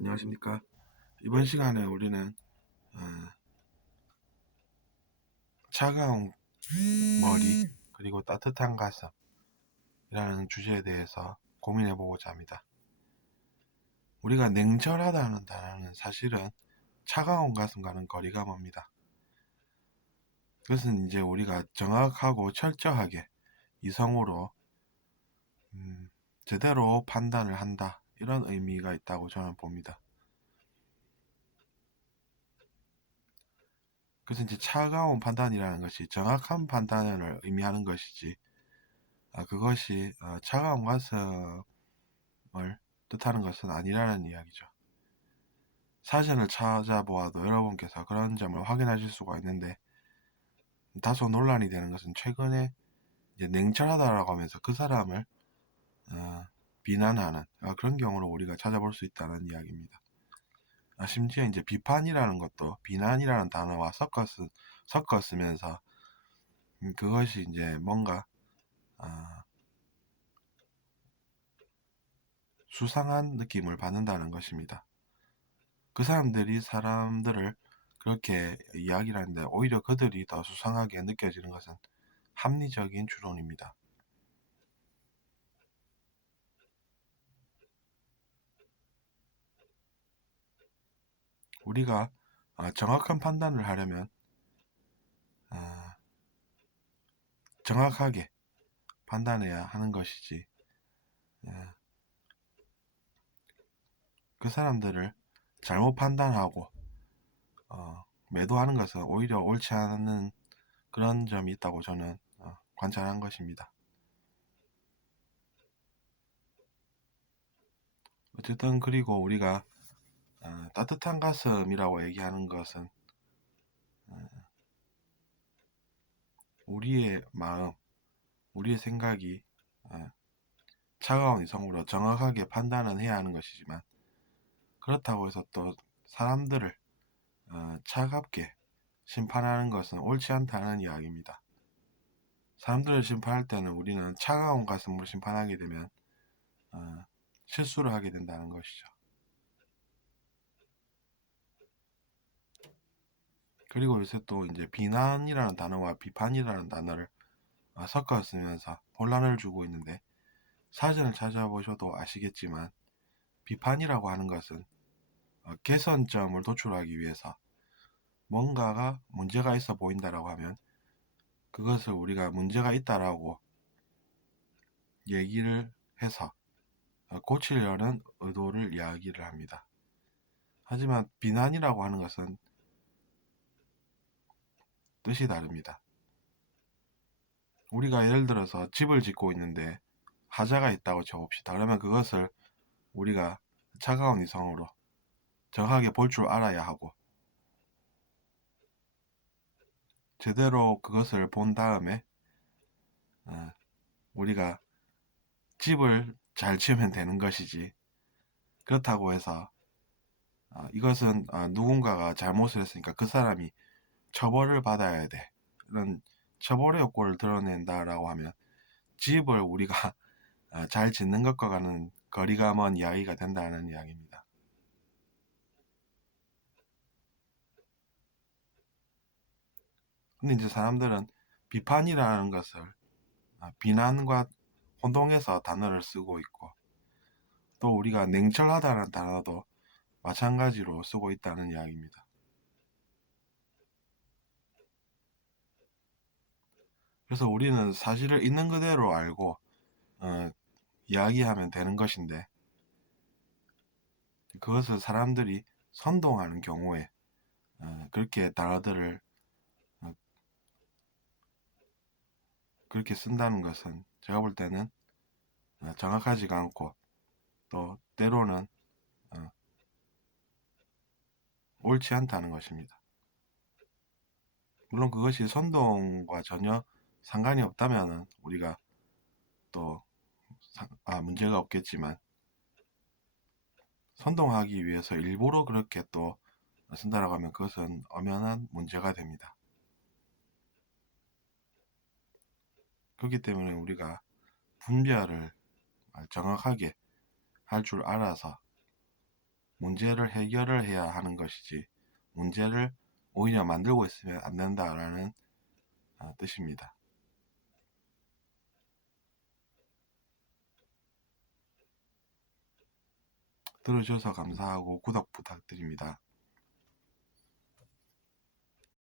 안녕하십니까. 이번 시간에 우리는 차가운 머리 그리고 따뜻한 가슴이라는 주제에 대해서 고민해 보고자 합니다. 우리가 냉철하다는 단어는 사실은 차가운 가슴과는 거리가 멉니다. 그것은 이제 우리가 정확하고 철저하게 이성으로 제대로 판단을 한다, 이런 의미가 있다고 저는 봅니다. 그래서 이제 차가운 판단이라는 것이 정확한 판단을 의미하는 것이지, 그것이 차가운 가슴을 뜻하는 것은 아니라는 이야기죠. 사전을 찾아보아도 여러분께서 그런 점을 확인하실 수가 있는데, 다소 논란이 되는 것은 최근에 이제 냉철하다라고 하면서 그 사람을 비난하는 그런 경우를 우리가 찾아볼 수 있다는 이야기입니다. 심지어 이제 비판이라는 것도 비난이라는 단어와 섞어 쓰면서 그것이 이제 뭔가 수상한 느낌을 받는다는 것입니다. 그 사람들이 사람들을 그렇게 이야기를 하는데 오히려 그들이 더 수상하게 느껴지는 것은 합리적인 추론입니다. 우리가 정확한 판단을 하려면 정확하게 판단해야 하는 것이지, 그 사람들을 잘못 판단하고 매도하는 것은 오히려 옳지 않은 그런 점이 있다고 저는 관찰한 것입니다. 어쨌든 그리고 우리가 따뜻한 가슴이라고 얘기하는 것은 우리의 마음, 우리의 생각이 차가운 이성으로 정확하게 판단은 해야 하는 것이지만, 그렇다고 해서 또 사람들을 차갑게 심판하는 것은 옳지 않다는 이야기입니다. 사람들을 심판할 때는 우리는 차가운 가슴으로 심판하게 되면 실수를 하게 된다는 것이죠. 그리고 요새 또 이제 비난이라는 단어와 비판이라는 단어를 섞어 쓰면서 혼란을 주고 있는데, 사전을 찾아보셔도 아시겠지만 비판이라고 하는 것은 개선점을 도출하기 위해서 뭔가가 문제가 있어 보인다라고 하면 그것을 우리가 문제가 있다라고 얘기를 해서 고치려는 의도를 이야기를 합니다. 하지만 비난이라고 하는 것은 뜻이 다릅니다. 우리가 예를 들어서 집을 짓고 있는데 하자가 있다고 쳐봅시다. 그러면 그것을 우리가 차가운 이성으로 정확하게 볼 줄 알아야 하고, 제대로 그것을 본 다음에 우리가 집을 잘 지으면 되는 것이지, 그렇다고 해서 이것은 누군가가 잘못을 했으니까 그 사람이 처벌을 받아야 돼, 이런 처벌의 욕구를 드러낸다라고 하면 집을 우리가 잘 짓는 것과는 거리가 먼 이야기가 된다는 이야기입니다. 근데 이제 사람들은 비판이라는 것을 비난과 혼동해서 단어를 쓰고 있고, 또 우리가 냉철하다는 단어도 마찬가지로 쓰고 있다는 이야기입니다. 그래서 우리는 사실을 있는 그대로 알고 이야기하면 되는 것인데, 그것을 사람들이 선동하는 경우에 그렇게 단어들을 그렇게 쓴다는 것은 제가 볼 때는 정확하지가 않고, 또 때로는 옳지 않다는 것입니다. 물론 그것이 선동과 전혀 상관이 없다면 우리가 또 문제가 없겠지만, 선동하기 위해서 일부러 그렇게 또 쓴다라고 하면 그것은 엄연한 문제가 됩니다. 그렇기 때문에 우리가 분별을 정확하게 할 줄 알아서 문제를 해결을 해야 하는 것이지 문제를 오히려 만들고 있으면 안 된다라는 뜻입니다. 들어주셔서 감사하고 구독 부탁드립니다.